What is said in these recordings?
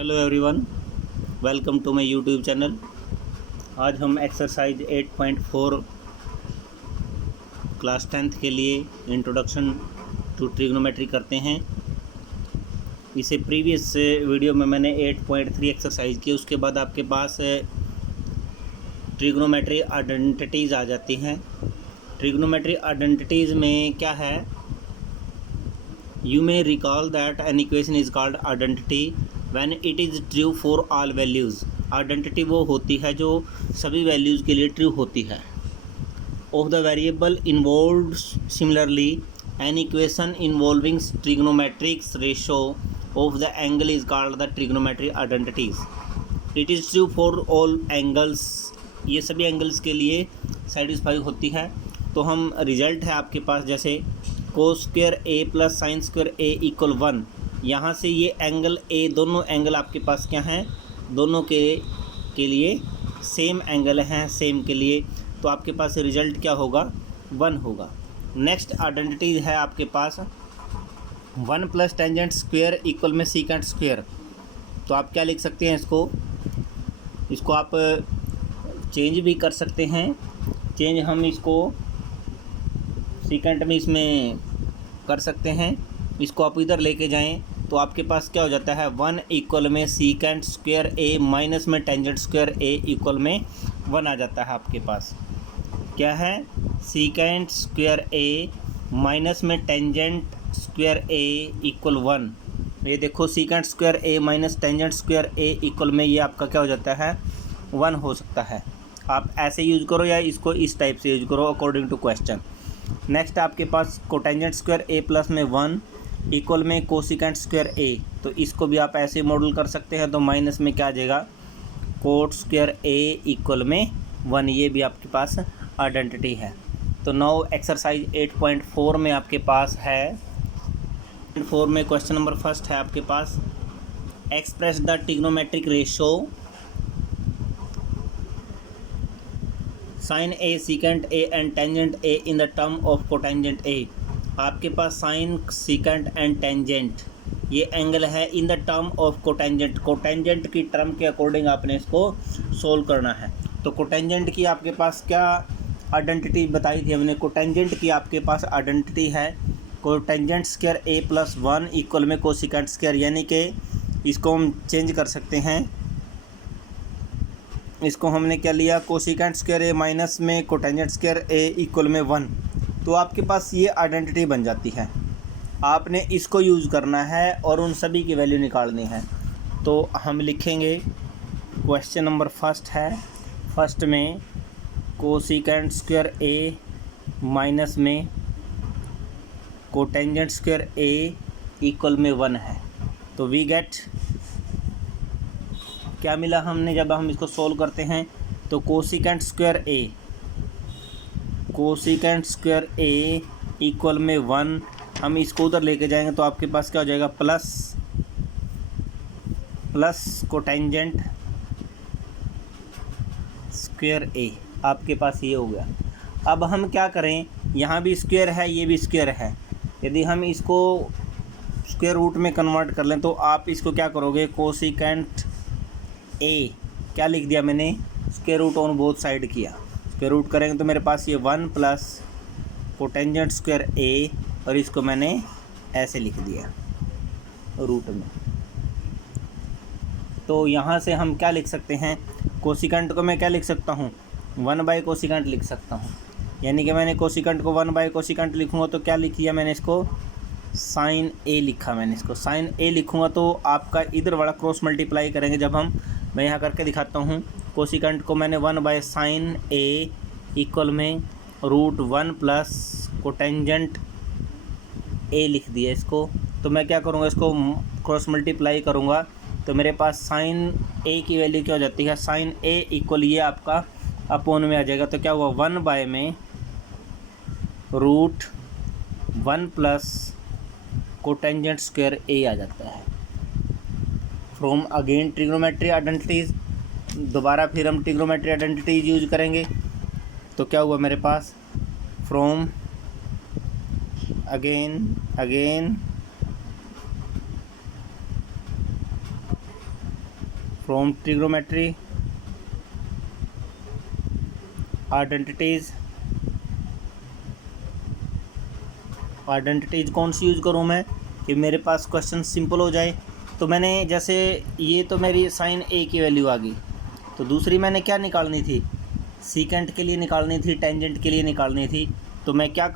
Hello everyone, welcome to my YouTube channel. आज हम exercise 8.4 class 10th के लिए इंट्रोडक्शन टू ट्रिग्नोमेट्री करते हैं। इसे प्रीवियस वीडियो में मैंने 8.3 एक्सरसाइज की, उसके बाद आपके पास ट्रिग्नोमेट्री आइडेंटिटीज़ आ जाती हैं। ट्रिग्नोमेट्री आइडेंटिटीज़ में क्या है, you may recall that an equation is called identity when it is true for all values. Identity वो होती है जो सभी वैल्यूज़ के लिए ट्रू होती है। Of the variable involved similarly an equation involving trigonometrics ratio of the angle is called the trigonometry identities. It is true for all angles, ये सभी एंगल्स के लिए सेटिस्फाई होती है। तो हम रिजल्ट है आपके पास जैसे कोस square A plus sine square A equal 1। यहाँ से ये एंगल ए, दोनों एंगल आपके पास क्या हैं, दोनों के लिए सेम एंगल हैं, सेम के लिए, तो आपके पास रिजल्ट क्या होगा, 1 होगा। नेक्स्ट आइडेंटिटी है आपके पास 1 प्लस टेंजेंट स्क्वायर इक्वल में सीकेंट स्क्वायर। तो आप क्या लिख सकते हैं, इसको आप चेंज भी कर सकते हैं। चेंज हम इसको सीकेंट में इसमें कर सकते हैं। इसको आप इधर लेके जाएं तो आपके पास क्या हो जाता है, 1 इक्वल में सीकेंट स्क्वायर ए माइनस में टेंजेंट स्क्वायर ए इक्वल में 1 आ जाता है। आपके पास क्या है, सीकेंट स्क्वायर ए माइनस में टेंजेंट स्क्वायर ए इक्वल 1। ये देखो secant square A minus tangent square A equal में ये आपका क्या हो जाता है, 1 हो सकता है। आप ऐसे यूज़ करो या इसको इस टाइप से यूज़ करो अकॉर्डिंग टू क्वेश्चन। नेक्स्ट आपके पास कोटेंजेंट स्क्वायर ए प्लस में 1 इक्वल में कोसिकेंट स्क्वायर ए, तो इसको भी आप ऐसे मॉडल कर सकते हैं। तो माइनस में क्या आ जाएगा, कोट स्क्वायर ए इक्वल में 1, ये भी आपके पास आइडेंटिटी है। तो नाउ एक्सरसाइज 8.4 में आपके पास है, 4 में क्वेश्चन नंबर फर्स्ट है आपके पास, express the trigonometric ratio sine A secant A and tangent A in the term of cotangent A. आपके पास साइन सीकेंट एंड टेंजेंट ये एंगल है in the term of cotangent. Cotangent की term के according आपने इसको सोल्व करना है। तो कोटेंजेंट की आपके पास क्या आइडेंटिटी बताई थी हमने, कोटेंजेंट की आपके पास आइडेंटिटी है cotangent square A plus 1 equal में कोसिकेंट स्क्वायर, यानी कि इसको हम चेंज कर सकते हैं। इसको हमने क्या लिया, कोसिकेंट स्क्वायर ए माइनस में कोटेंजेंट स्क्वायर ए इक्वल में 1। तो आपके पास ये आइडेंटिटी बन जाती है। आपने इसको यूज़ करना है और उन सभी की वैल्यू निकालनी है। तो हम लिखेंगे, क्वेश्चन नंबर फर्स्ट है, फर्स्ट में कोसिकेंट स्क्वायर ए माइनस में कोटेंजेंट स्क्वायर ए इक्वल में 1 है। तो वी गेट क्या मिला हमने जब हम इसको सोल्व करते हैं, तो कोसिकेंट स्क्वायर ए इक्वल में 1, हम इसको उधर लेके जाएंगे तो आपके पास क्या हो जाएगा, प्लस कोटेंजेंट स्क्वायर ए, आपके पास ये हो गया। अब हम क्या करें, यहाँ भी स्क्वायर है, ये भी स्क्वायर है। यदि हम इसको स्क्वायर रूट में कन्वर्ट कर लें तो आप इसको क्या करोगे, कोसिकेंट ए क्या लिख दिया मैंने, square root on both side किया। स्क्वायर रूट करेंगे तो मेरे पास ये 1 प्लस कोटेंजेंट स्क्वायर ए, और इसको मैंने ऐसे लिख दिया रूट में। तो यहाँ से हम क्या लिख सकते हैं, कोसिकेंट को मैं क्या लिख सकता हूँ, 1 बाई कोसिकेंट लिख सकता हूँ। यानी कि मैंने कोसिकेंट को 1 बाई कोसिकेंट लिखूँगा तो क्या लिख दिया मैंने, इसको साइन ए लिखा मैंने। इसको साइन ए लिखूँगा तो आपका इधर वाला क्रॉस मल्टीप्लाई करेंगे जब हम, मैं यहाँ करके दिखाता हूँ। कोसिकेंट को मैंने 1 बाय साइन ए इक्वल में रूट 1 प्लस कोटेंजेंट ए लिख दिया इसको। तो मैं क्या करूँगा, इसको क्रॉस मल्टीप्लाई करूँगा तो मेरे पास साइन ए की वैल्यू क्या हो जाती है, साइन ए इक्वल ये आपका अपोन में आ जाएगा। तो क्या हुआ, 1 बाय में रूट 1 प्लस कोटेंजेंट स्क्वायर ए आ जाता है। फ्रॉम अगेन ट्रिग्नोमेट्री आइडेंटिटीज़, दोबारा फिर हम ट्रिग्नोमेट्री आइडेंटिटीज यूज करेंगे। तो क्या हुआ मेरे पास, from again from trigonometry identities कौन सी यूज़ करूँ मैं कि मेरे पास क्वेश्चन सिंपल हो जाए। तो मैंने जैसे ये तो मेरी साइन ए की वैल्यू आ गई, तो दूसरी मैंने क्या निकालनी थी, सीकेंट के लिए निकालनी थी, टेंजेंट के लिए निकालनी थी। तो मैं क्या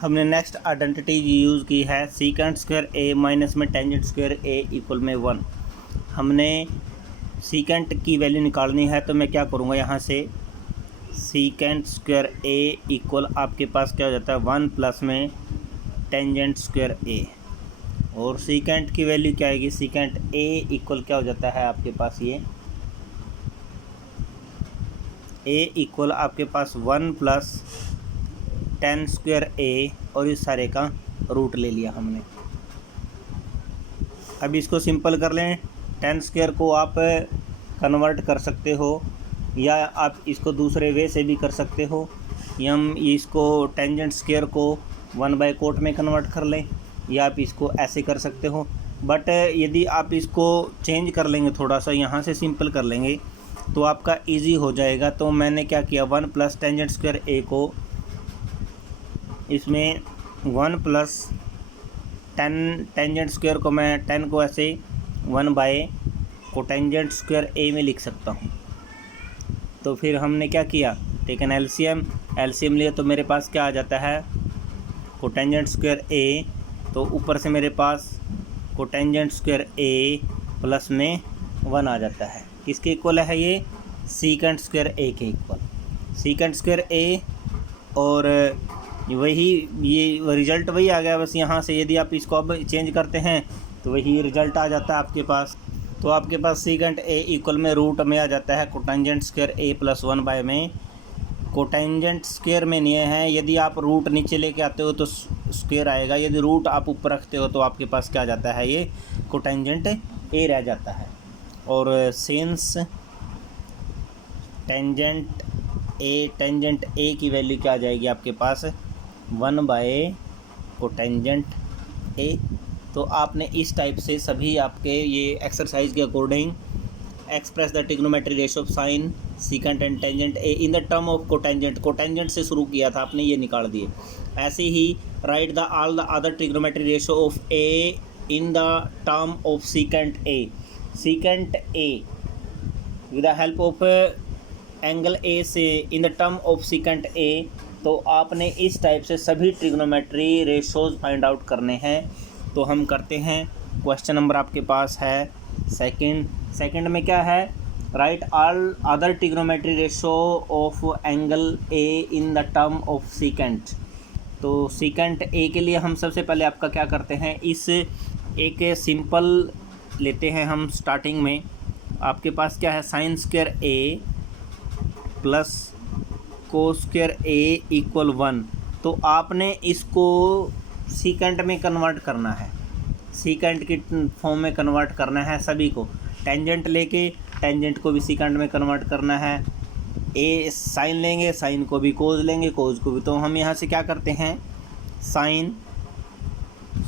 हमने नेक्स्ट आइडेंटिटी यूज़ की है सीकेंट स्क्वायर ए माइनस में टेंजेंट स्क्वायर ए इक्वल में 1। हमने सीकेंट की वैल्यू निकालनी है, तो मैं क्या करूँगा, यहाँ से सीकेंट स्क्वायर ए इक्वल आपके पास क्या हो जाता है 1 प्लस में टेंजेंट स्क्वायर ए, और सीकेंट की वैल्यू क्या आएगी, सीकेंट ए इक्वल क्या हो जाता है आपके पास, ये ए इक्वल आपके पास 1 प्लस टेन स्क्वायर ए, और इस सारे का रूट ले लिया हमने। अब इसको सिंपल कर लें, टेन स्क्वायर को आप कन्वर्ट कर सकते हो, या आप इसको दूसरे वे से भी कर सकते हो, या हम इसको टेंजेंट स्क्वायर को 1/कोट में कन्वर्ट कर लें, या आप इसको ऐसे कर सकते हो। बट यदि आप इसको चेंज कर लेंगे, थोड़ा सा यहाँ से सिंपल कर लेंगे, तो आपका इजी हो जाएगा। तो मैंने क्या किया, 1 प्लस टेंजेंट स्क्वायर ए को इसमें 1 प्लस टेंजेंट स्क्वायर को मैं 10 को ऐसे 1/कोटेंजेंट स्क्वायर ए में लिख सकता हूँ। तो फिर हमने क्या किया, टेकन एलसीएम लिया, तो मेरे पास क्या आ जाता है, कोटेंजेंट स्क्वायर ए, तो ऊपर से मेरे पास कोटेंजेंट स्क्वायर ए प्लस में 1 आ जाता है। किसके इक्वल है ये, सीकेंट स्क्वायर ए के इक्वल, सीकेंट स्क्वायर ए, और वही ये रिज़ल्ट वही आ गया। बस यहाँ से यदि आप इसको अब चेंज करते हैं तो वही रिज़ल्ट आ जाता है आपके पास। तो आपके पास सीकेंट ए इक्वल में रूट में आ जाता है कोटेंजेंट स्क्वायर ए प्लस 1 में, कोटेंजेंट स्क्वायर में नहीं है, यदि आप रूट नीचे लेके आते हो तो स्क्वायर आएगा, यदि रूट आप ऊपर रखते हो तो आपके पास क्या आ जाता है, ये कोटेंजेंट ए रह जाता है। और सिंस टेंजेंट ए की वैल्यू क्या आ जाएगी आपके पास, 1/कोटेंजेंट ए। तो आपने इस टाइप से सभी आपके ये एक्सरसाइज के according express the trigonometry ratio of sine secant and tangent A in the term of cotangent से शुरू किया था आपने, ये निकाल दिए। ऐसे ही write the all the other trigonometry ratio of A in the term of secant A with the help of angle A से in the term of secant A. तो आपने इस टाइप से सभी ट्रिग्नोमेट्री रेशोज़ फाइंड आउट करने हैं। तो हम करते हैं, क्वेश्चन नंबर आपके पास है सेकंड में क्या है, right all other trigonometry ratio of angle A in the term of secant. तो सीकेंट ए के लिए हम सबसे पहले आपका क्या करते हैं, इस एक सिंपल लेते हैं हम। स्टार्टिंग में आपके पास क्या है, sign square A plus cos square A equal 1। तो आपने इसको सीकेंट में कन्वर्ट करना है, सीकेंट की फॉर्म में कन्वर्ट करना है सभी को। टेंजेंट लेके टेंजेंट को भी सीकेंट में कन्वर्ट करना है, ए साइन लेंगे, साइन को भी कोज लेंगे, कोज को भी। तो हम यहाँ से क्या करते हैं, साइन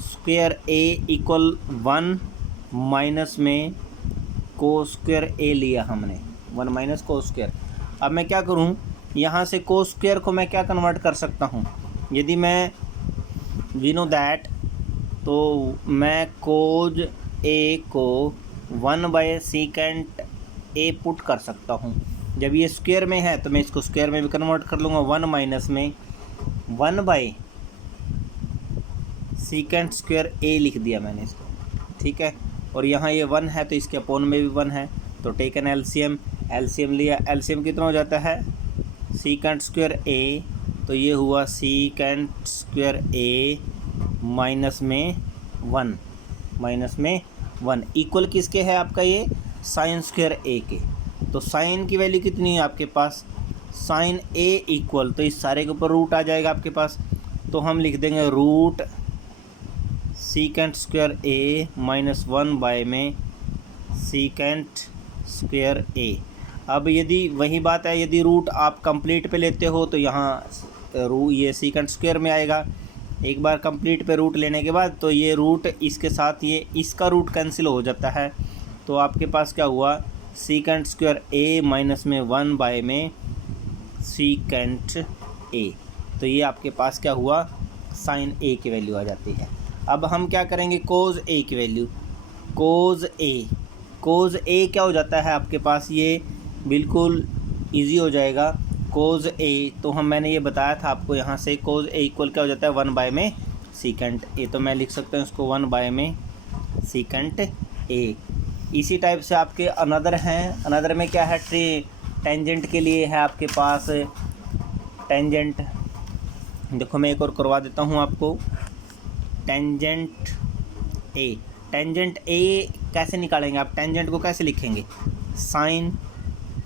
स्क्वायर ए इक्वल 1 माइनस में कोस स्क्वायर ए लिया हमने, 1 माइनस कोस स्क्वायर। अब मैं क्या करूँ, यहाँ से कोस स्क्वायर को मैं क्या कन्वर्ट कर सकता हूँ, यदि मैं वी नो दैट, तो मैं कोज ए को 1/सीकेंट ए पुट कर सकता हूँ। जब ये स्क्वायर में है तो मैं इसको स्क्वायर में भी कन्वर्ट कर लूँगा, 1 माइनस में 1/सीकेंट स्क्वायर ए लिख दिया मैंने इसको, ठीक है। और यहाँ ये 1 है तो इसके अपोन में भी 1 है, तो टेकन एलसीएम लिया। एलसीएम कितना हो जाता है, सीकेंट स्क्वायर ए, तो ये हुआ सीकेंट स्क्वायर ए माइनस में 1 इक्वल किसके है आपका, ये साइन स्क्वायर ए के। तो साइन की वैल्यू कितनी है आपके पास, साइन ए इक्वल, तो इस सारे के ऊपर रूट आ जाएगा आपके पास। तो हम लिख देंगे root secant square A minus 1 में सीकेंट स्क्वायर ए। अब यदि वही बात है, यदि रूट आप कंप्लीट पे लेते हो तो यहाँ ये सीकेंट स्क्वायर में आएगा। एक बार कंप्लीट पे रूट लेने के बाद तो ये रूट इसके साथ ये इसका रूट कैंसिल हो जाता है। तो आपके पास क्या हुआ, सीकेंट स्क्वायर ए माइनस में 1 बाय में सीकेंट ए। तो ये आपके पास क्या हुआ, साइन ए की वैल्यू आ जाती है। अब हम क्या करेंगे, कोज ए की वैल्यू, कोज ए क्या हो जाता है आपके पास, ये बिल्कुल इजी हो जाएगा। कोज ए तो मैंने ये बताया था आपको, यहाँ से कोज ए इक्वल क्या हो जाता है 1 बाय में सीकेंट ए। तो मैं लिख सकता हूँ इसको 1 बाय में सीकेंट ए। इसी टाइप से आपके अनदर हैं, अनदर में क्या है, टेंजेंट के लिए है आपके पास टेंजेंट। देखो मैं एक और करवा देता हूँ आपको, टेंजेंट ए कैसे निकालेंगे आप, टेंजेंट को कैसे लिखेंगे, साइन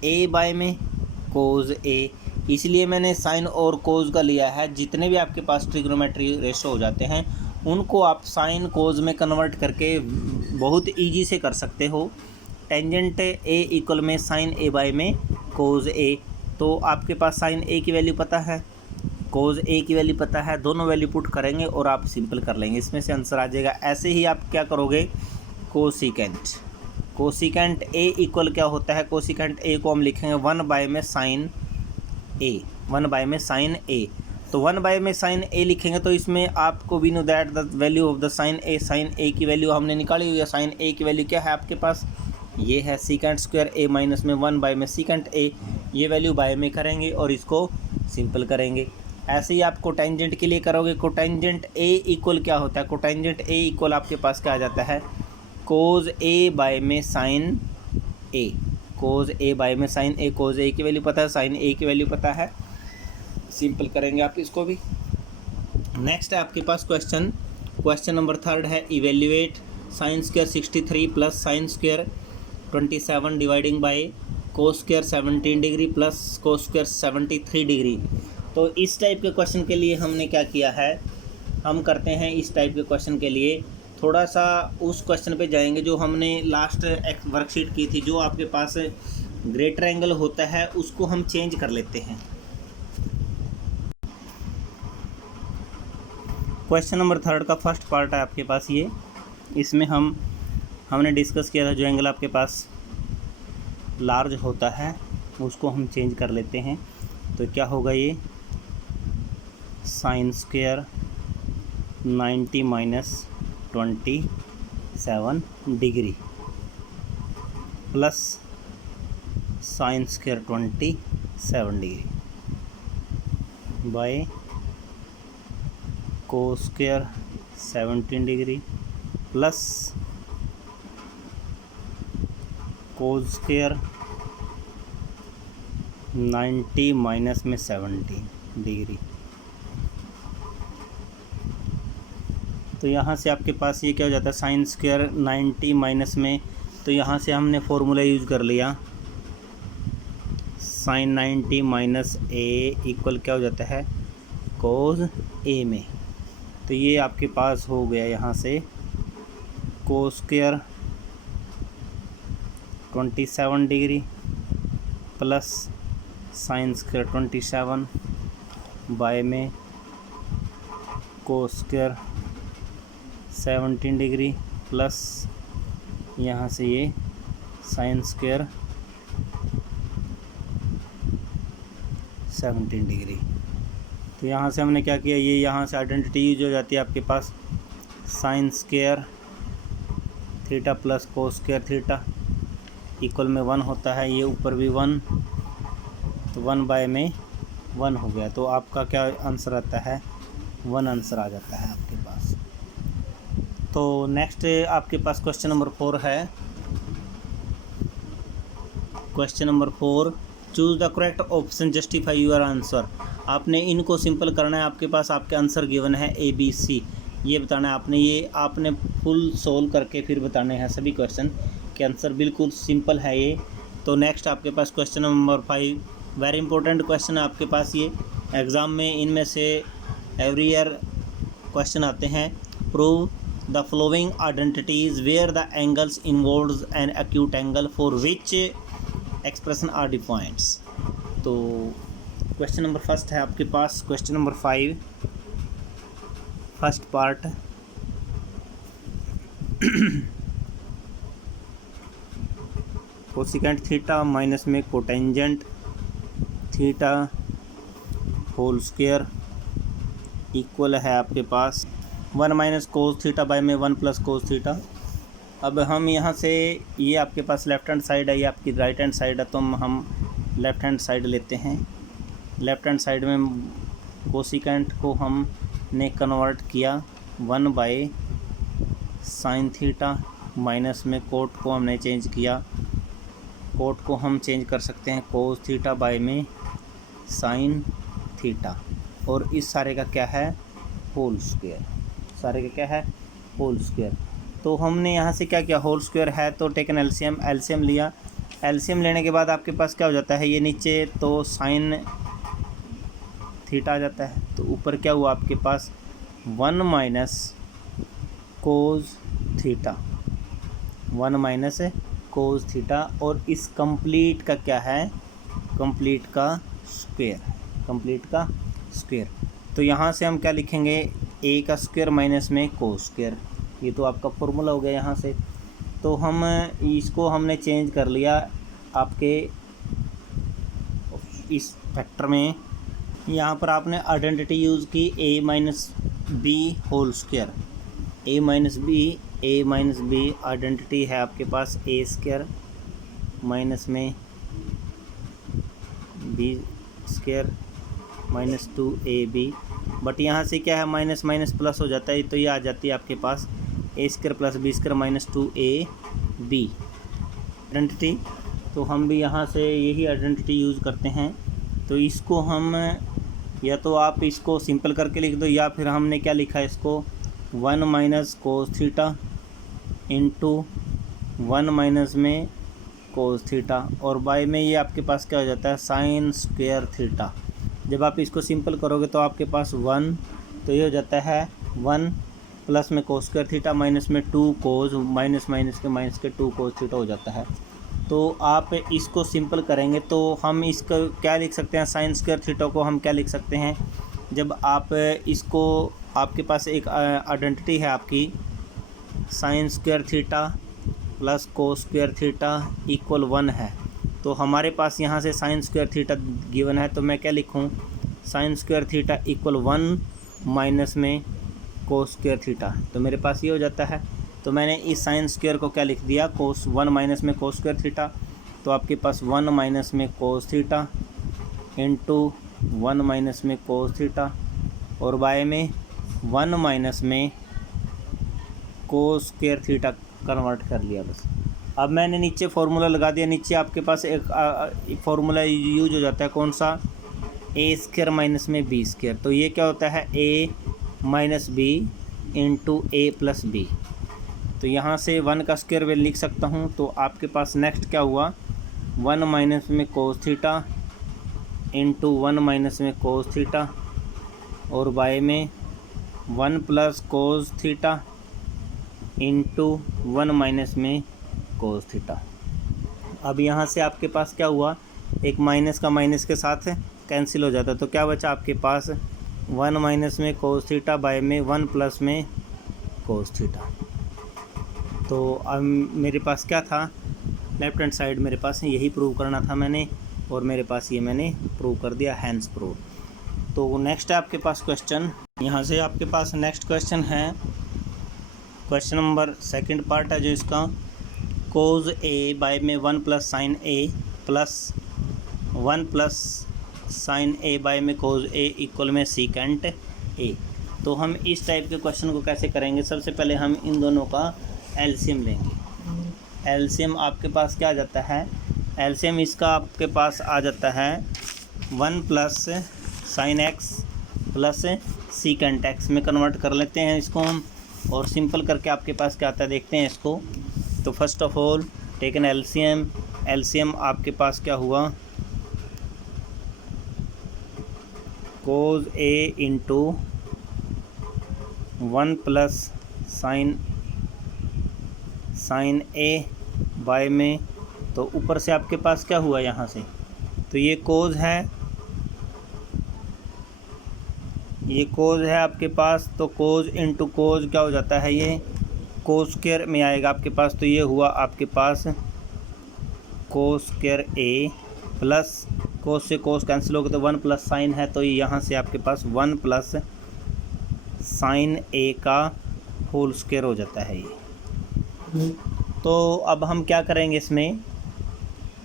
ए बाय में कोज ए। इसलिए मैंने साइन और कोज का लिया है। जितने भी आपके पास ट्रिग्नोमेट्री रेशो हो जाते हैं उनको आप साइन कोज में कन्वर्ट करके बहुत इजी से कर सकते हो। टेंजेंट ए इक्वल में साइन ए बाय में कोज ए। तो आपके पास साइन ए की वैल्यू पता है, कोज ए की वैल्यू पता है, दोनों वैल्यू पुट करेंगे और आप सिंपल कर लेंगे, इसमें से आंसर आ जाएगा। ऐसे ही आप क्या करोगे, कोसिकेंट ए इक्वल क्या होता है, कोसिकेंट ए को हम लिखेंगे 1 बाय में साइन ए, 1 बाय में साइन ए। तो 1 बाय में साइन ए लिखेंगे तो इसमें आपको we know that the value of the sine A की वैल्यू हमने निकाली हुई है। साइन ए की वैल्यू क्या है आपके पास, ये है सीकेंट स्क्वायर ए माइनस में 1 बाय में सीकेंट ए। ये वैल्यू बाय में करेंगे और इसको सिंपल करेंगे। ऐसे ही आप कोटेंजेंट के लिए करोगे, कोटेंजेंट ए इक्वल क्या होता है, कोटेंजेंट ए इक्वल आपके पास क्या आ जाता है, कोज ए बाय में साइन ए, कोज ए बाय में साइन ए। कोज ए की वैल्यू पता है, साइन ए की वैल्यू पता है, सिंपल करेंगे आप इसको भी। नेक्स्ट है आपके पास क्वेश्चन नंबर 3 है, evaluate sine square 63 plus sine square 27 dividing by cos square 17 degree plus cos square 73 degree. तो इस टाइप के क्वेश्चन के लिए हमने क्या किया है, हम करते हैं इस टाइप के क्वेश्चन के लिए थोड़ा सा उस क्वेश्चन पे जाएंगे जो हमने लास्ट वर्कशीट की थी। जो आपके पास ग्रेटर एंगल होता है उसको हम चेंज कर लेते हैं। क्वेश्चन नंबर 3 का फर्स्ट पार्ट है आपके पास ये, इसमें हमने डिस्कस किया था जो एंगल आपके पास लार्ज होता है उसको हम चेंज कर लेते हैं। तो क्या होगा, ये sine square 90 minus 27 degree plus sine square 27 degree by cos square 17 degree plus cos square 90 minus में 70 डिग्री। तो यहाँ से आपके पास ये क्या हो जाता है, साइन स्क्वायर 90 माइनस में, तो यहाँ से हमने फॉर्मूला यूज़ कर लिया, साइन 90 माइनस ए इक्वल क्या हो जाता है कोस ए में। तो ये आपके पास हो गया यहाँ से cos square 27 degree plus sine square 27 by में कोस स्क्वायर 17 डिग्री प्लस यहाँ से ये साइन स्क्वायर 17 डिग्री। तो यहाँ से हमने क्या किया, ये यहाँ से आइडेंटिटी यूज हो जाती है आपके पास, sine square theta plus cos square theta equal में 1 होता है, ये ऊपर भी 1, तो 1 बाय में 1 हो गया। तो आपका क्या आंसर आता है, 1 आंसर आ जाता है आपके पास। तो नेक्स्ट आपके पास क्वेश्चन नंबर 4 है। Question number 4, choose the correct option justify your answer. आपने इनको सिंपल करना है, आपके पास आपके आंसर गिवन है ABC, ये बताना है आपने फुल सोल्व करके फिर बताने हैं सभी क्वेश्चन के आंसर, बिल्कुल सिंपल है ये। तो नेक्स्ट आपके पास question number 5, very important question है आपके पास ये, एग्ज़ाम में इनमें से एवरी ईयर क्वेश्चन आते हैं। Prove the following identities where the angles involves an acute angle for which expression are defined. तो क्वेश्चन नंबर फर्स्ट है आपके पास, question number 5 first part. Cosecant theta minus में cotangent theta whole square equal है आपके पास 1 minus cos theta by में 1 plus cos theta. अब हम यहाँ से ये आपके पास लेफ़्ट हैंड साइड है, ये आपकी राइट हैंड साइड है, तो हम लेफ़्ट हैंड साइड लेते हैं। लेफ़्ट हैंड साइड में कोसिकेंट को हमने कन्वर्ट किया 1 बाय साइन थीटा माइनस में कोट को हमने चेंज किया, कोट को हम चेंज कर सकते हैं कोस थीटा बाय में साइन थीटा, और इस सारे का क्या है होल स्क्वायर, सारे का क्या है होल स्क्वायर। तो हमने यहाँ से क्या किया, होल स्क्वायर है तो टेकन एलसीएम, एलसीएम लिया। एलसीएम लेने के बाद आपके पास क्या हो जाता है, ये नीचे तो साइन थीटा आ जाता है, तो ऊपर क्या हुआ आपके पास 1 minus cos theta, 1 minus cos theta, और इस कंप्लीट का क्या है कंप्लीट का स्क्वायर, कंप्लीट का स्क्वायर। तो यहाँ से हम क्या लिखेंगे ए का स्क्वायर माइनस में कोस स्क्वायर, ये तो आपका फॉर्मूला हो गया यहाँ से। तो हम इसको हमने चेंज कर लिया आपके इस फैक्टर में, यहाँ पर आपने आइडेंटिटी यूज़ की A minus B whole square, A minus B identity है आपके पास ए स्क्वायर माइनस में B square minus 2ab, but यहाँ से क्या है माइनस माइनस प्लस हो जाता है, तो ये आ जाती है आपके पास A square plus B square minus 2ab identity. तो हम भी यहाँ से यही आइडेंटिटी यूज़ करते हैं। तो इसको हम या तो आप इसको सिंपल करके लिख दो, या फिर हमने क्या लिखा है इसको 1 minus cos theta into 1 minus में कोस थीटा, और बाय में ये आपके पास क्या हो जाता है साइन स्क्वायर थीटा। जब आप इसको सिंपल करोगे तो आपके पास 1, तो ये हो जाता है 1 प्लस में कोस स्क्वायर थीटा माइनस में 2 कोस माइनस माइनस के 2 कोस थीटा हो जाता है। तो आप इसको सिंपल करेंगे तो हम इसका क्या लिख सकते हैं, साइन स्क्वायर थीटा को हम क्या लिख सकते हैं, जब आप इसको आपके पास एक आइडेंटिटी है आपकी sign square theta plus cos square theta equal 1 है, तो हमारे पास यहाँ से साइन स्क्वायर थीटा गिवन है, तो मैं क्या लिखूँ sign square theta equal 1 minus में कोस स्क्वायर थीटा, तो मेरे पास ये हो जाता है। तो मैंने इस साइन स्क्वायर को क्या लिख दिया कोस 1 माइनस में कोस स्क्वायर थीटा, तो आपके पास 1 माइनस में कोस थीटा इंटू 1 माइनस में कोस थीटा, और बाय में 1 माइनस में कोस स्क्वायर थीटा कन्वर्ट कर लिया बस। अब मैंने नीचे फार्मूला लगा दिया, नीचे आपके पास एक फार्मूला यूज हो जाता है, कौन सा ए स्क्वायर माइनस में बी स्क्वायर, तो ये क्या होता है A minus B into A plus B. तो यहाँ से 1 का स्क्वायर वेल लिख सकता हूँ, तो आपके पास नेक्स्ट क्या हुआ 1 माइनस में कोस थीटा इंटू 1 माइनस में कोस थीटा, और बाय में 1 plus cos theta into 1 minus में कोस थीटा। अब यहाँ से आपके पास क्या हुआ, एक माइनस का माइनस के साथ कैंसिल हो जाता, तो क्या बचा आपके पास 1 माइनस में कोस थीटा बाय में 1 प्लस में कोस थीटा। तो अब मेरे पास क्या था, लेफ्ट हैंड साइड मेरे पास यही प्रूव करना था मैंने, और मेरे पास ये मैंने प्रूव कर दिया, हैंड्स प्रूव। तो नेक्स्ट है आपके पास क्वेश्चन, यहाँ से आपके पास नेक्स्ट क्वेश्चन है, क्वेश्चन नंबर सेकंड पार्ट है जो इसका, कोज ए बाय में 1 plus sine A plus 1 plus sine A bye में कोज ए इक्वल में सीकेंट ए। तो हम इस टाइप के क्वेश्चन को कैसे करेंगे, सबसे पहले हम इन दोनों का एलसीएम लेंगे। एलसीएम आपके पास क्या आ जाता है, एलसीएम इसका आपके पास आ जाता है 1 plus sine x plus secant x में कन्वर्ट कर लेते हैं इसको हम, और सिंपल करके आपके पास क्या आता है देखते हैं इसको। तो first of all taken LCM, LCM आपके पास क्या हुआ कोज A into 1 plus sine A bye में, तो ऊपर से आपके पास क्या हुआ यहाँ से, तो ये कोज है, ये कोज है आपके पास, तो कोज इंटू कोज क्या हो जाता है, ये कोज स्क्वायर में आएगा आपके पास, तो ये हुआ आपके पास कोस स्क्वायर ए प्लस कोस से कोस कैंसिल हो गया तो 1 प्लस साइन है, तो यहाँ से आपके पास 1 प्लस साइन ए का होल स्क्वायर हो जाता है ये। तो अब हम क्या करेंगे इसमें,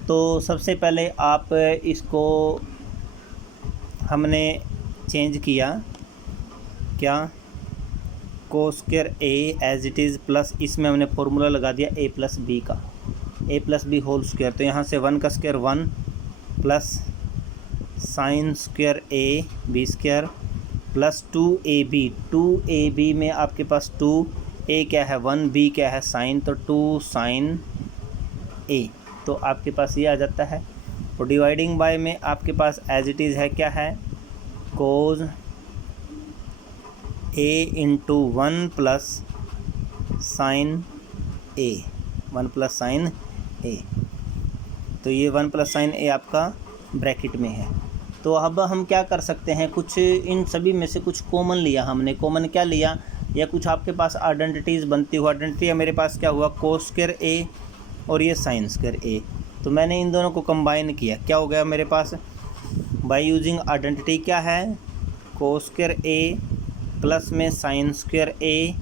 तो सबसे पहले आप इसको हमने चेंज किया क्या, cos square A as it is plus इसमें हमने फॉर्मूला लगा दिया ए प्लस बी का, A plus B whole square. तो यहाँ से 1 का square 1 plus sine square A B square plus 2ab में आपके पास 2 ए क्या है 1, बी क्या है साइन, तो 2 साइन ए, तो आपके पास ये आ जाता है। और डिवाइडिंग बाय में आपके पास एज इट इज़ है क्या है, cos A into 1 plus sine A, 1 plus sine ए, तो ये 1 प्लस साइन ए आपका ब्रैकेट में है। तो अब हम क्या कर सकते हैं, कुछ इन सभी में से कुछ कॉमन लिया हमने। कॉमन क्या लिया, या कुछ आपके पास आइडेंटिटीज़ बनती हुआ, आइडेंटिटी मेरे पास क्या हुआ, कोस स्क्वायर ए और ये साइन स्क्वायर ए, तो मैंने इन दोनों को कंबाइन किया, क्या हो गया मेरे पास, बाय यूजिंग आइडेंटिटी क्या है, कोस स्क्वायर ए प्लस में साइन स्क्वायर ए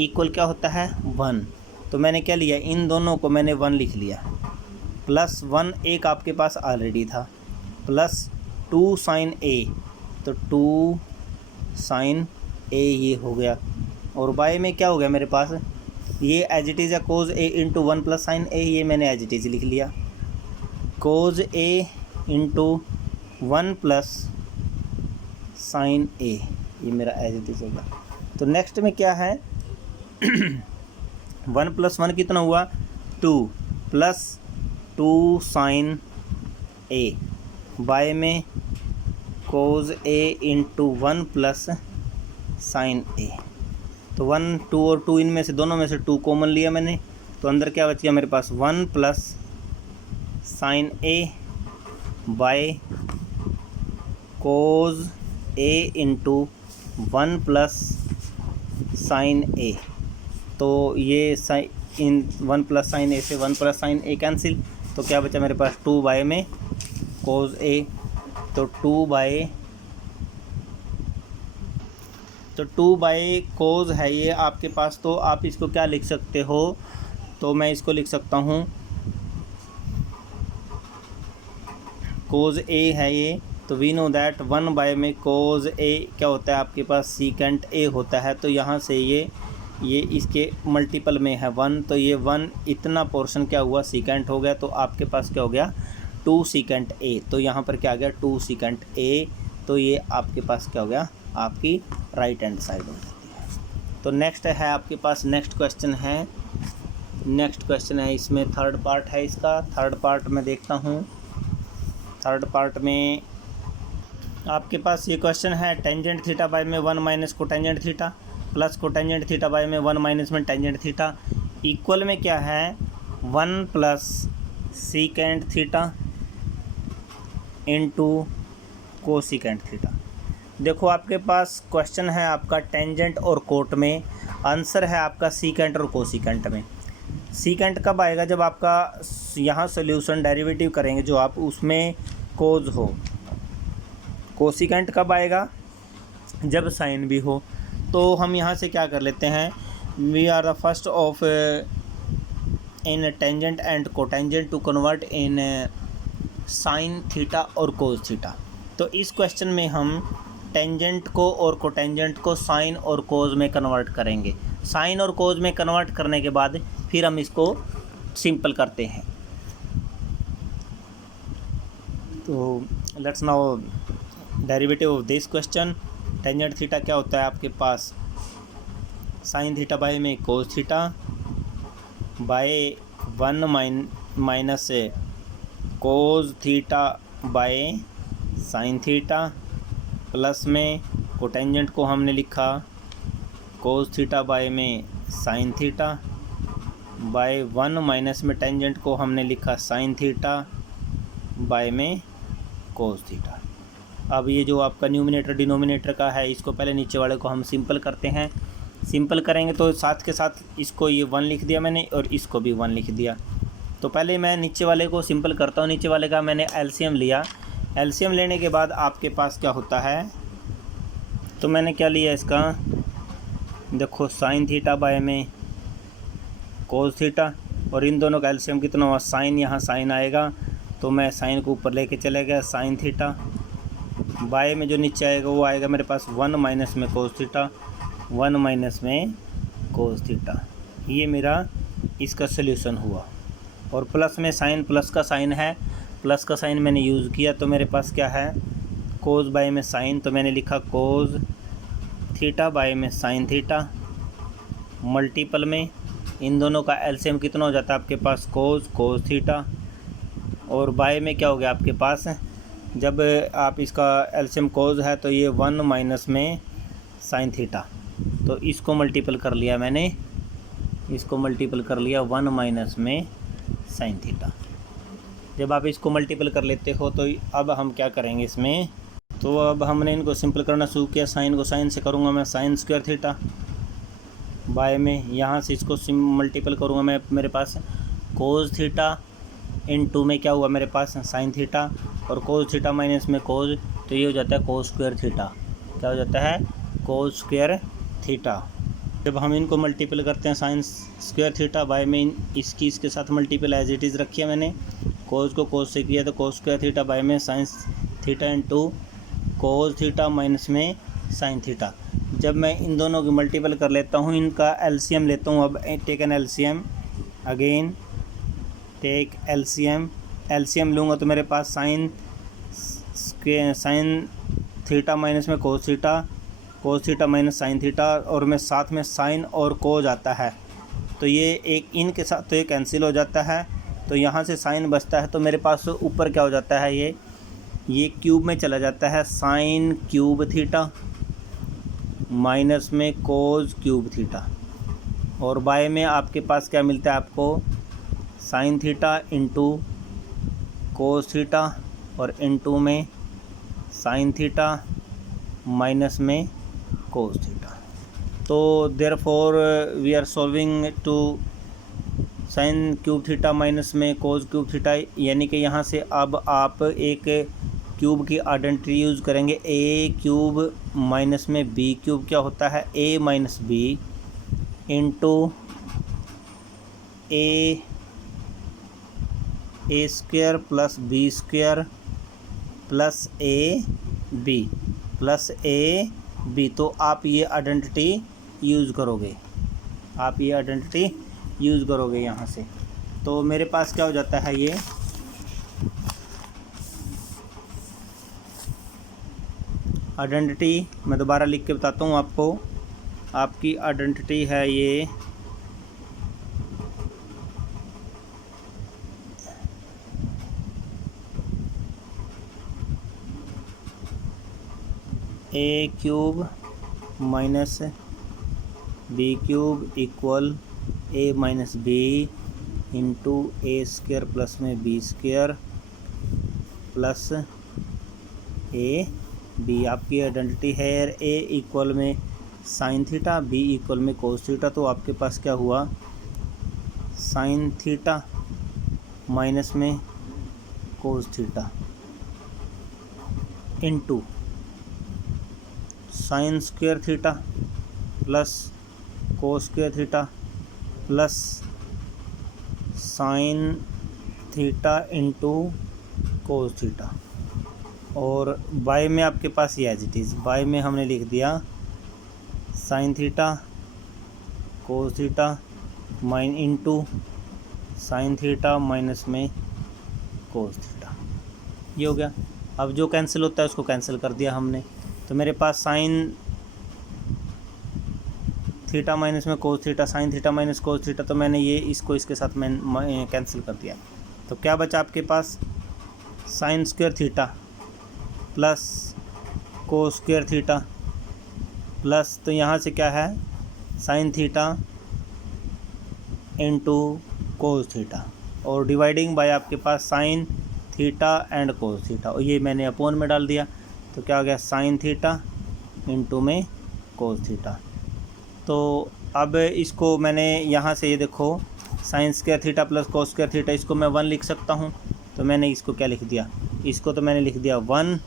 इक्वल क्या होता है 1। तो मैंने क्या लिया, इन दोनों को मैंने 1 लिख लिया, प्लस 1 एक आपके पास ऑलरेडी था, प्लस 2 साइन ए, तो 2 साइन ए ये हो गया। और बाय में क्या हो गया मेरे पास, ये एज इट इज़ या कोज ए इंटू 1 प्लस साइन ए, ये मैंने एज इट इज़ लिख लिया, कोज ए इंटू 1 प्लस साइन ए, ये मेरा एज इट इज़ होगा। तो नेक्स्ट में क्या है 1 प्लस 1 कितना हुआ 2 प्लस 2 साइन ए, बाय में कोज ए इंटू 1 प्लस साइन ए, तो 1 2 और 2 इनमें से दोनों में से 2 कॉमन लिया मैंने, तो अंदर क्या बच गया मेरे पास 1 plus sine A bye cause A into 1 plus sine ए, तो ये इन 1 प्लस साइन ए से 1 प्लस साइन ए कैंसिल, तो क्या बचा मेरे पास 2 बाय में कोज ए, तो 2 बाय कोज है ये आपके पास। तो आप इसको क्या लिख सकते हो, तो मैं इसको लिख सकता हूँ कोज ए है ये, तो वी नो दैट 1 बाय में कोज ए क्या होता है आपके पास सीकेंट ए होता है, तो यहाँ से ये इसके मल्टीपल में है 1, तो ये 1 इतना पोर्शन क्या हुआ सीकेंट हो गया, तो आपके पास क्या हो गया 2 सीकेंट ए, तो यहाँ पर क्या आ गया 2 सीकेंट ए, तो ये आपके पास क्या हो गया आपकी राइट हैंड साइड हो जाती है। तो नेक्स्ट है आपके पास, नेक्स्ट क्वेश्चन है इसमें थर्ड पार्ट है इसका। थर्ड पार्ट में देखता हूँ, थर्ड पार्ट में आपके पास ये क्वेश्चन है टेंजेंट थीटा बाय में 1 minus cotangent theta plus cotangent theta by में 1 माइनस में टेंजेंट थीटा इक्वल में क्या है 1 plus secant theta into cosecant theta. देखो आपके पास क्वेश्चन है आपका टेंजेंट और कोट में, आंसर है आपका सीकेंट और कोसिकेंट में। सीकेंट कब आएगा, जब आपका यहाँ सोल्यूशन डेरिवेटिव करेंगे जो आप उसमें कोज हो। कोसिकेंट कब आएगा, जब साइन भी हो। तो हम यहाँ से क्या कर लेते हैं, we are the first of in tangent and cotangent to convert in sine theta और कोज थीटा। तो इस क्वेश्चन में हम टेंजेंट को और कोटेंजेंट को साइन और कोज में कन्वर्ट करेंगे। साइन और कोज में कन्वर्ट करने के बाद फिर हम इसको सिंपल करते हैं। तो let's now derivative of this question. Tangent theta क्या होता है आपके पास, साइन थीटा बाय में cos theta by 1 minus cos theta by sine theta plus में कोटेंजेंट को हमने लिखा कोज थीटा बाय में साइन थीटा बाय 1 माइनस में टेंजेंट को हमने लिखा साइन थीटा बाय में कोज थीटा। अब ये जो आपका न्यूमिनेटर डिनोमिनेटर का है, इसको पहले नीचे वाले को हम सिंपल करते हैं। सिंपल करेंगे तो साथ के साथ इसको ये 1 लिख दिया मैंने और इसको भी 1 लिख दिया। तो पहले मैं नीचे वाले को सिंपल करता हूँ। नीचे वाले का मैंने एलसीएम लिया। एलसीएम लेने के बाद आपके पास क्या होता है, तो मैंने क्या लिया इसका, देखो साइन थीटा बाय में कोस थीटा, और इन दोनों का एलसीएम कितना हुआ, साइन, यहाँ साइन आएगा तो मैं साइन को ऊपर लेके चले गया, साइन थीटा बाय में जो नीचे आएगा वो आएगा मेरे पास 1 माइनस में कोस थीटा, 1 माइनस में कोस थीटा। ये मेरा इसका सल्यूशन हुआ। और प्लस में साइन, प्लस का साइन है, प्लस का साइन मैंने यूज़ किया, तो मेरे पास क्या है, कोस बाय में साइन, तो मैंने लिखा कोस थीटा बाय में साइन थीटा, मल्टीपल में इन दोनों का एलसीएम कितना हो जाता है आपके पास, कोस थीटा, और बाय में क्या हो गया आपके पास, जब आप इसका एलसीएम कोस है तो ये 1 माइनस में साइन थीटा, तो इसको मल्टीपल कर लिया मैंने, इसको मल्टीपल कर लिया 1 माइनस में साइन थीटा। जब आप इसको मल्टीपल कर लेते हो तो अब हम क्या करेंगे इसमें, तो अब हमने इनको सिंपल करना शुरू किया। साइन को साइन से करूँगा मैं साइन स्क्वायर थीटा बाय में, यहाँ से इसको मल्टीपल करूँगा मैं, मेरे पास कोस थीटा इन 2 में क्या हुआ मेरे पास साइन थीटा, और कोस थीटा माइनस में कोस, तो ये हो जाता है कोस स्क्वायर थीटा। क्या हो जाता है, कोस स्क्वायर थीटा। जब हम इनको मल्टीपल करते हैं साइन स्क्वायर थीटा बाय में, इसकी इसके साथ मल्टीपल एज इट इज़ रखी है मैंने, कोस को कोस से किया तो कोस स्क्वायर थीटा बाय में sine theta into cos theta minus में साइन थीटा। जब मैं इन दोनों की मल्टीपल कर लेता हूँ, इनका एलसीएम लेता हूँ, अब take an LCM, again take LCM लूँगा तो मेरे पास साइन थीटा माइनस में cos theta minus sine theta, और में साथ में साइन और कोस आता है, तो ये एक इनके साथ तो ये कैंसिल हो जाता है, तो यहाँ से साइन बचता है, तो मेरे पास ऊपर क्या हो जाता है, ये क्यूब में चला जाता है, साइन क्यूब थीटा माइनस में कोस क्यूब थीटा, और बाय में आपके पास क्या मिलता है आपको, sine theta into cos theta, और इंटू में साइन थीटा माइनस में कोस थीटा। तो therefore we are solving to sine cube theta minus में कोस क्यूब थीटा, यानी कि यहाँ से अब आप एक क्यूब की आइडेंटिटी यूज़ करेंगे, ए क्यूब माइनस में बी क्यूब क्या होता है, A minus B into A square plus B square plus A B. तो आप ये आइडेंटिटी यूज़ करोगे, यहाँ से, तो मेरे पास क्या हो जाता है, ये आइडेंटिटी मैं दोबारा लिख के बताता हूँ आपको। आपकी आइडेंटिटी है ये A cube minus B cube equal A minus B into A square plus में B square plus A B. आपकी आइडेंटिटी है ए इक्वल में साइन थीटा, बी इक्वल में कोस थीटा, तो आपके पास क्या हुआ, साइन थीटा माइनस में cos theta into sine square theta plus cos square theta plus sign theta into cos theta, और बाय में आपके पास ये एज इट इज़, बाय में हमने लिख दिया sine theta cos theta mine into sine theta minus में कोस थीटा, ये हो गया। अब जो कैंसिल होता है उसको कैंसिल कर दिया हमने, तो मेरे पास साइन थीटा माइनस में cos theta, sign theta minus cos theta, तो मैंने ये इसको इसके साथ मैं कैंसिल कर दिया। तो क्या बचा आपके पास, sine square theta plus cos square theta plus, तो यहाँ से क्या है, sine theta into cos theta, और डिवाइडिंग बाय आपके पास sine theta and cos theta, और ये मैंने अपोन में डाल दिया, तो क्या हो गया, साइन थीटा इंटू में कोस थीटा। तो अब इसको मैंने यहाँ से, ये देखो sign square theta plus cos square theta, इसको मैं 1 लिख सकता हूँ। तो मैंने इसको क्या लिख दिया, इसको तो मैंने लिख दिया 1।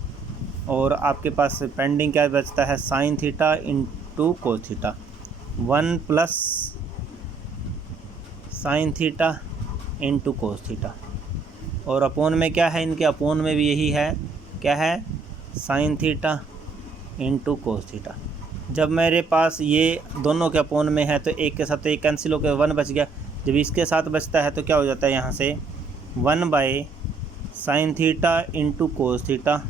और आपके पास पेंडिंग क्या बचता है, sine theta into cos theta, 1 plus sign theta into cos theta. और अपोन में क्या है, इनके अपोन में भी यही है, क्या है, sine theta into cos theta. जब मेरे पास ये दोनों के अपोन में है तो एक के साथ तो एक कैंसिल होकर 1 बच गया। जब इसके साथ बचता है तो क्या हो जाता है, यहाँ से 1 bye sine theta into cos theta,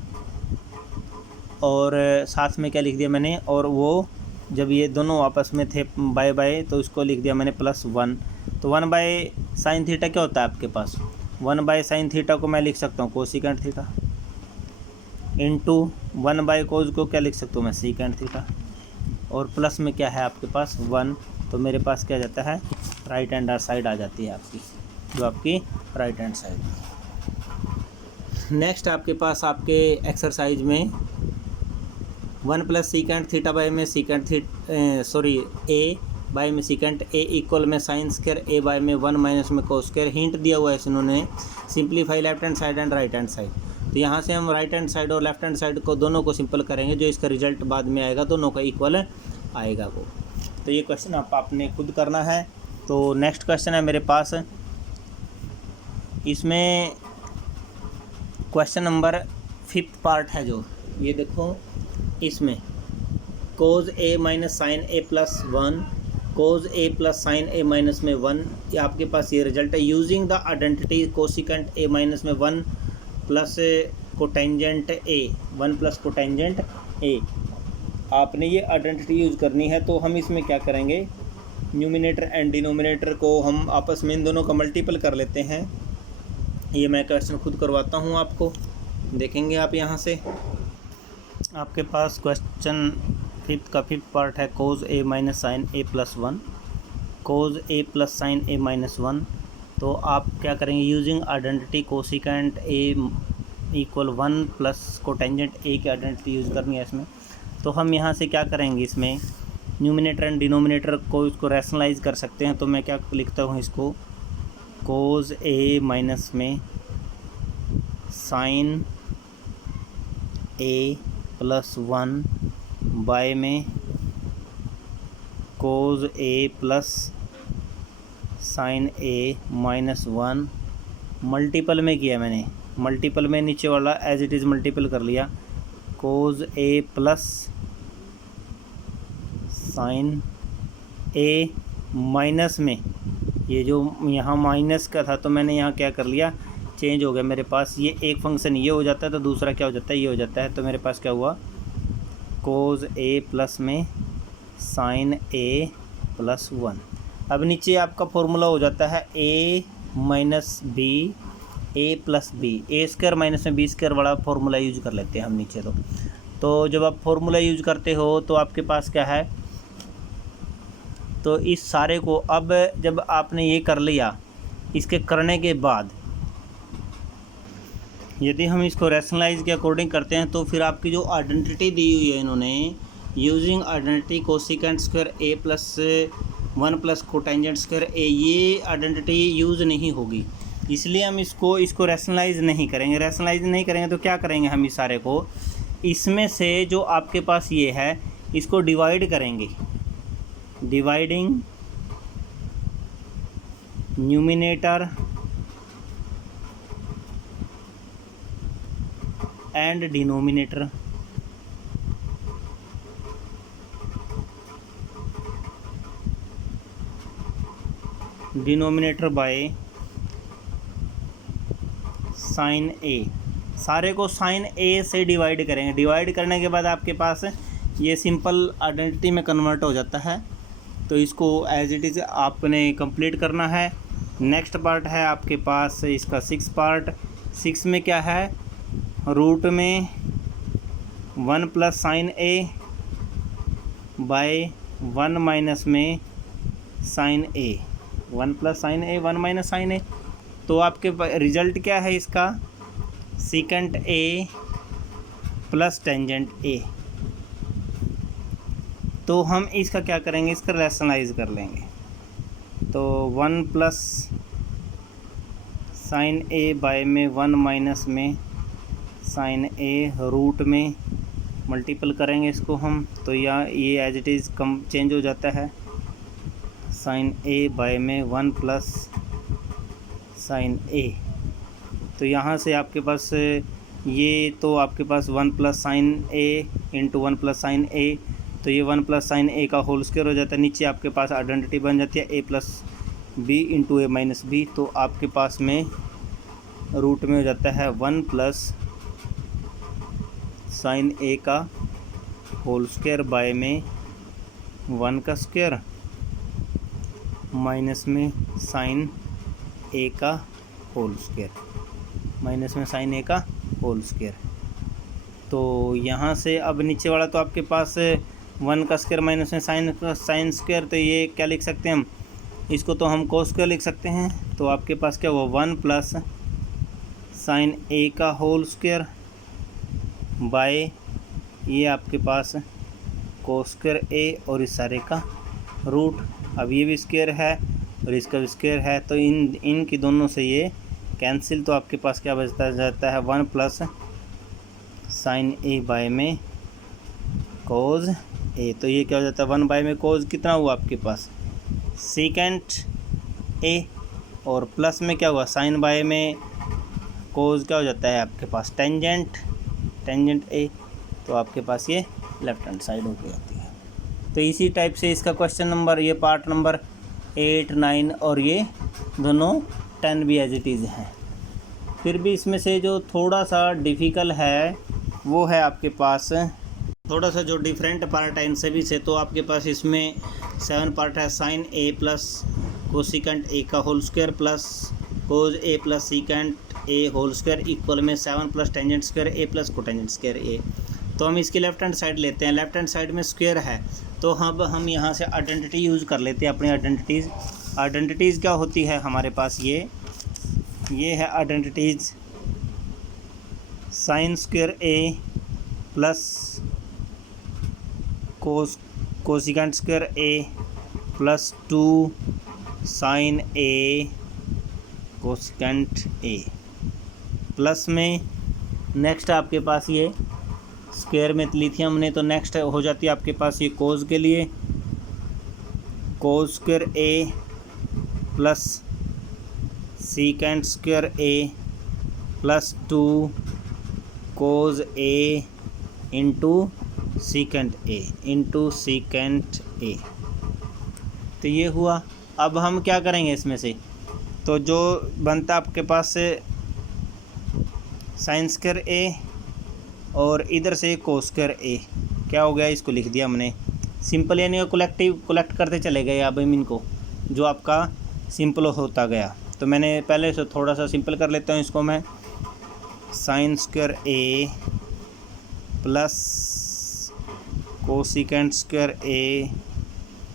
और साथ में क्या लिख दिया मैंने, और वो जब ये दोनों आपस में थे बाय बाय तो इसको लिख दिया मैंने +1। तो 1 बाय साइन थीटा क्या होता है आपके पास, 1 बाय साइन थीटा को मैं लिख सकता हूँ cosecant theta, into 1 by cos को क्या लिख सकता हूँ मैं, सीकेंट थीटा, और प्लस में क्या है आपके पास 1। तो मेरे पास क्या जाता है, राइट हैंड साइड आ जाती है आपकी, जो आपकी राइट हैंड साइड। नेक्स्ट आपके पास आपके एक्सरसाइज में 1 प्लस सीकेंट थीटा बाय में सीकेंट ए बाय में सीकेंट ए इक्वल में साइन स्क्वायर ए बाय में 1 माइनस में कोस स्क्वायर। हिंट दिया हुआ है इन्होंने, simplify left hand side and right hand side. तो यहाँ से हम राइट हैंड साइड और लेफ्ट हैंड साइड को दोनों को सिंपल करेंगे, जो इसका रिजल्ट बाद में आएगा दोनों का इक्वल आएगा वो। तो ये क्वेश्चन आपने खुद करना है। तो नेक्स्ट क्वेश्चन है मेरे पास, इसमें क्वेश्चन नंबर 5th पार्ट है जो, ये देखो इसमें कोज A minus sine A plus 1, cos A plus sine A minus में 1, ये आपके पास ये रिजल्ट है। Using the identity cosecant A minus में 1 प्लस कोटेंजेंट ए, 1 प्लस कोटेंजेंट ए, आपने ये आइडेंटिटी यूज़ करनी है। तो हम इसमें क्या करेंगे, न्यूमिनेटर एंड डिनोमिनेटर को हम आपस में इन दोनों का मल्टीपल कर लेते हैं। ये मैं क्वेश्चन खुद करवाता हूँ आपको, देखेंगे आप यहाँ से। आपके पास क्वेश्चन 5th पार्ट है, cos A minus sine A plus 1, cos A plus sine A minus 1। तो आप क्या करेंगे, using identity cosecant A equal 1 plus cotangent A की आइडेंटिटी यूज़ करनी है इसमें। तो हम यहाँ से क्या करेंगे, इसमें न्यूमिनेटर एंड डिनोमिनेटर को इसको रैशनलाइज कर सकते हैं। तो मैं क्या लिखता हूँ इसको, कोज ए माइनस में साइन ए प्लस 1 बाय में कोज A plus sine A minus 1, multiple में किया मैंने, मल्टीपल में नीचे वाला एज इट इज़ मल्टीपल कर लिया, कोज A plus sine A minus में, ये जो यहाँ माइनस का था तो मैंने यहाँ क्या कर लिया, चेंज हो गया मेरे पास, ये एक फंक्शन ये हो जाता है तो दूसरा क्या हो जाता है, ये हो जाता है। तो मेरे पास क्या हुआ, कोज ए प्लस में साइन ए प्लस 1। अब नीचे आपका फॉर्मूला हो जाता है A minus B A plus B, A square minus में बी स्क्वायर वाला फॉर्मूला यूज कर लेते हैं हम नीचे। तो जब आप फॉर्मूला यूज करते हो तो आपके पास क्या है, तो इस सारे को अब जब आपने ये कर लिया, इसके करने के बाद यदि हम इसको रैशनलाइज के अकॉर्डिंग करते हैं तो फिर आपकी जो आइडेंटिटी दी हुई है इन्होंने, using identity cosecant square A plus 1 plus cotangent square ए, ये आइडेंटिटी यूज़ नहीं होगी, इसलिए हम इसको रैशनलाइज नहीं करेंगे। रैशनलाइज नहीं करेंगे तो क्या करेंगे, हम इस सारे को इसमें से जो आपके पास ये है इसको डिवाइड करेंगे, dividing numerator and denominator. Denominator by sine A, सारे को साइन ए से डिवाइड करेंगे। डिवाइड करने के बाद आपके पास ये सिंपल आइडेंटिटी में कन्वर्ट हो जाता है। तो इसको एज इट इज़ आपने कंप्लीट करना है। नेक्स्ट पार्ट है आपके पास इसका 6 पार्ट। 6 में क्या है, रूट में 1 प्लस साइन ए बाय 1 माइनस में साइन ए, 1 प्लस साइन ए 1 माइनस साइन ए। तो आपके रिजल्ट क्या है इसका, सीकेंट ए प्लस टेंजेंट ए। तो हम इसका क्या करेंगे, इसका रैशनलाइज कर लेंगे। तो 1 प्लस साइन ए बाय में 1 माइनस में साइन ए रूट में मल्टीपल करेंगे इसको हम, तो ये एज इट इज़ कम चेंज हो जाता है। साइन ए बाय में 1 प्लस साइन ए, तो यहाँ से आपके पास ये तो आपके पास 1 प्लस साइन ए इंटू 1 प्लस साइन ए, तो ये 1 प्लस साइन ए का होल स्क्वायर हो जाता है। नीचे आपके पास आइडेंटिटी बन जाती है ए प्लस बी इंटू ए माइनस बी, तो आपके पास में रूट में हो जाता है 1 प्लस साइन ए का होल स्क्वायर बाय में 1 का स्क्वायर माइनस में साइन ए का होल स्क्वायर, माइनस में साइन ए का होल स्क्वायर। तो यहाँ से अब नीचे वाला तो आपके पास 1 का स्क्वायर माइनस में साइन स्क्वायर, तो ये क्या लिख सकते हैं हम, इसको तो हम कोस स्क्वायर लिख सकते हैं। तो आपके पास क्या हुआ 1 प्लस साइन ए का होल स्क्वायर बाय ये आपके पास कोस स्क्वायर ए और इस सारे का रूट। अब ये भी स्क्वायर है और इसका भी स्क्वायर है, तो इनकी दोनों से ये कैंसिल, तो आपके पास क्या बचता जाता है 1 प्लस साइन ए बाय में कोज ए, तो ये क्या हो जाता है 1 बाय में कोज कितना हुआ आपके पास सीकेंट ए, और प्लस में क्या हुआ साइन बाय में कोज क्या हो जाता है आपके पास टेंजेंट ए, तो आपके पास ये लेफ्ट हैंड साइड हो जाती है। तो इसी टाइप से इसका क्वेश्चन नंबर ये पार्ट नंबर 8, 9 और ये दोनों 10 भी एज इट इज़ हैं। फिर भी इसमें से जो थोड़ा सा डिफ़िकल्ट है वो है आपके पास थोड़ा सा जो डिफरेंट पार्ट है इन सभी से, तो आपके पास इसमें 7 पार्ट है। Sine A plus cosecant A का whole square plus cos A plus secant A whole square equal में 7 plus tangent square A plus cotangent square A. तो हम इसकी लेफ्ट हैंड साइड लेते हैं, लेफ्ट हैंड साइड में square है, तो हम यहाँ से आइडेंटिटी यूज़ कर लेते हैं अपनी आइडेंटिटीज़ क्या होती है हमारे पास ये है identities sine square A plus cosecant square A plus 2 sine A cosecant A, plus में नेक्स्ट आपके पास ये स्क्वायर में ली थी हमने, तो नेक्स्ट हो जाती है आपके पास ये कोज के लिए cos square A plus secant square A plus 2 cos A into secant A, तो ये हुआ। अब हम क्या करेंगे इसमें से, तो जो बनता आपके पास से साइन स्क्वायर ए और इधर से कोस स्क्वायर ए, क्या हो गया इसको लिख दिया हमने सिंपल, यानी कलेक्ट करते चले गए अब हम इनको, जो आपका सिंपल होता गया। तो मैंने पहले से थोड़ा सा सिंपल कर लेता हूँ इसको मैं, sign square A plus cosecant square A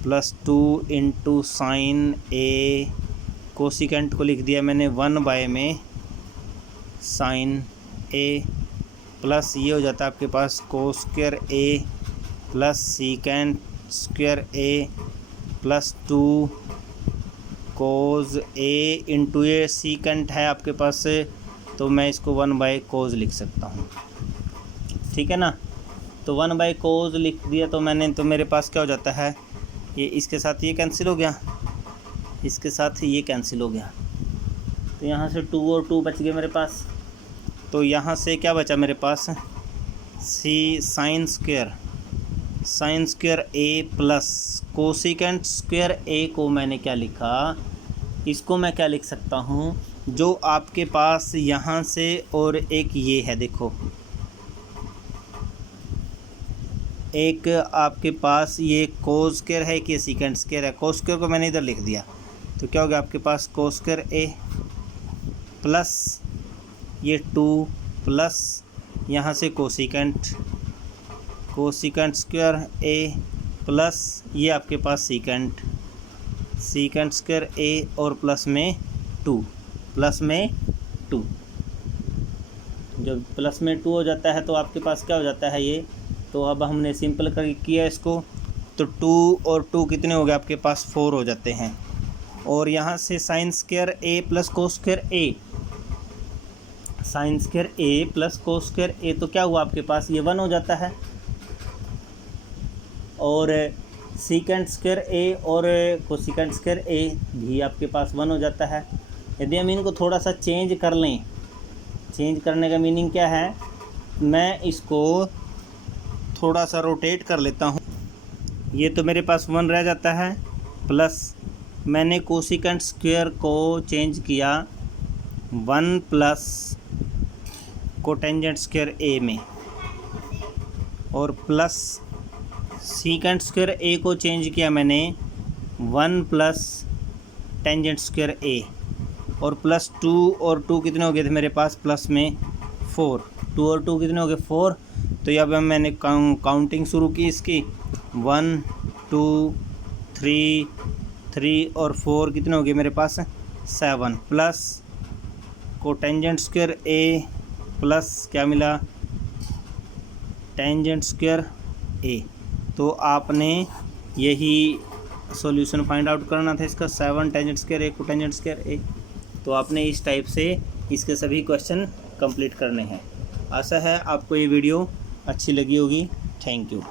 plus 2 into sine A, cosecant को लिख दिया मैंने 1 बाय में साइन ए, प्लस ये हो जाता है आपके पास कोस square A plus secant square A plus 2 cos A into A, secant है आपके पास से, तो मैं इसको 1 बाय कोज लिख सकता हूँ, ठीक है ना। तो 1 बाय कोज लिख दिया तो मैंने, तो मेरे पास क्या हो जाता है ये इसके साथ ये कैंसिल हो गया, इसके साथ ये कैंसिल हो गया, तो यहाँ से 2 और 2 बच गए मेरे पास। तो यहाँ से क्या बचा मेरे पास sine square A plus cosecant square ए को मैंने क्या लिखा, इसको मैं क्या लिख सकता हूँ, जो आपके पास यहाँ से और एक ये है, देखो एक आपके पास ये कोस स्क्वायर है कि सीकेंट स्क्वायर है, कोस स्क्वायर को मैंने इधर लिख दिया, तो क्या हो गया आपके पास कोस स्क्वायर ए प्लस ये 2 प्लस यहाँ से कोसिकेंट स्क्वायर ए प्लस ये आपके पास सीकेंट स्क्वायर ए और प्लस में 2 जब प्लस में 2 हो जाता है तो आपके पास क्या हो जाता है ये, तो अब हमने सिंपल कर किया इसको, तो 2 और 2 कितने हो गए आपके पास 4 हो जाते हैं, और यहाँ से sign square A plus cos square A, sign square A plus cos square A, तो क्या हुआ आपके पास ये 1 हो जाता है। और सीकेंट स्क्वायर ए और कोसिकेंट स्क्वायर ए भी आपके पास 1 हो जाता है। यदि हम इनको थोड़ा सा चेंज कर लें, चेंज करने का मीनिंग क्या है, मैं इसको थोड़ा सा रोटेट कर लेता हूँ, ये तो मेरे पास 1 रह जाता है, प्लस मैंने कोसिकेंट स्क्वायर को चेंज किया 1 प्लस कोटेंजेंट स्क्वायर ए में, और प्लस सीकेंट स्क्वायर ए को चेंज किया मैंने 1 प्लस टेंजेंट स्क्वायर ए, और प्लस 2 और 2 कितने हो गए थे मेरे पास प्लस में 4, 2 और 2 कितने हो गए 4। तो अब मैंने काउंटिंग शुरू की इसकी, 1 2 3 और 4 कितने हो गए मेरे पास 7, plus cotangent square A plus क्या मिला टेंजेंट स्क्वायर ए। तो आपने यही सॉल्यूशन फाइंड आउट करना था इसका, 7 tangent square A cotangent square A. तो आपने इस टाइप से इसके सभी क्वेश्चन कंप्लीट करने हैं। आशा है आपको ये वीडियो अच्छी लगी होगी। Thank you.